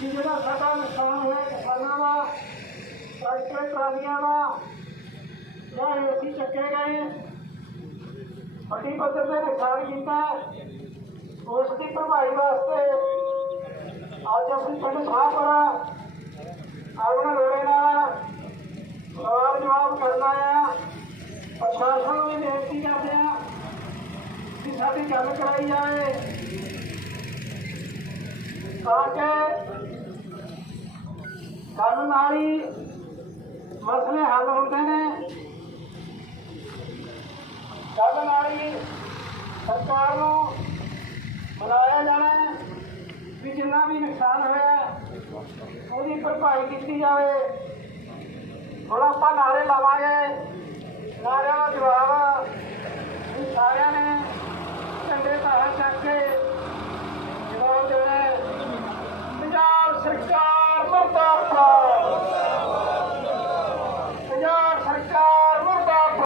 ਕਿ ਜਿਹੜਾ ਸਾਡਾ ਨੁਕਸਾਨ ਹੋਇਆ ਕਿਸਾਨਾਂ ਦਾ ਟਰੈਕਟਰ ਟਰਾਲੀਆਂ ਦਾ ਜਾਂ ਏਸੀ ਚੱਕੇ ਗਏ। ਵੱਡੀ ਪੱਧਰ ਤੇ ਨੁਕਸਾਨ ਕੀਤਾ ਉਸ ਦੀ ਭਰਪਾਈ ਵਾਸਤੇ ਅੱਜ ਅਸੀਂ ਪਿੰਡ ਸਾਹਪੁਰਾ ਆਪਣਾ ਲੋੜੇ ਨਾਲ ਸਵਾਲ ਜਵਾਬ ਕਰਨਾ ਆ। ਪ੍ਰਸ਼ਾਸਨ ਨੂੰ ਵੀ ਬੇਨਤੀ ਕਰਦੇ ਆ ਕਿ ਸਾਡੀ ਗੱਲ ਕਰਾਈ ਜਾਏ ਤਾਂ ਕਿ ਗੱਲ ਨਾਲ ਹੀ ਮਸਲੇ ਹੱਲ ਹੁੰਦੇ ਨੇ। ਗੱਲ ਨਾਲ ਹੀ ਸਰਕਾਰ ਨੂੰ ਬੁਲਾਇਆ ਜਾਣਾ ਵੀ ਜਿੰਨਾ ਵੀ ਨੁਕਸਾਨ ਹੋਇਆ, ਉਹਦੀ ਭਰਪਾਈ ਕੀਤੀ ਜਾਵੇ। ਹੁਣ ਆਪਾਂ ਨਾਰੇ ਲਾਵਾਂਗੇ। ਨਾਰਿਆਂ ਦਾ ਜਵਾਬ ਵੀ ਸਾਰਿਆਂ ਨੇ ਝੰਡੇ ਧਾਰਾ ਧਾਰ 감사합 니.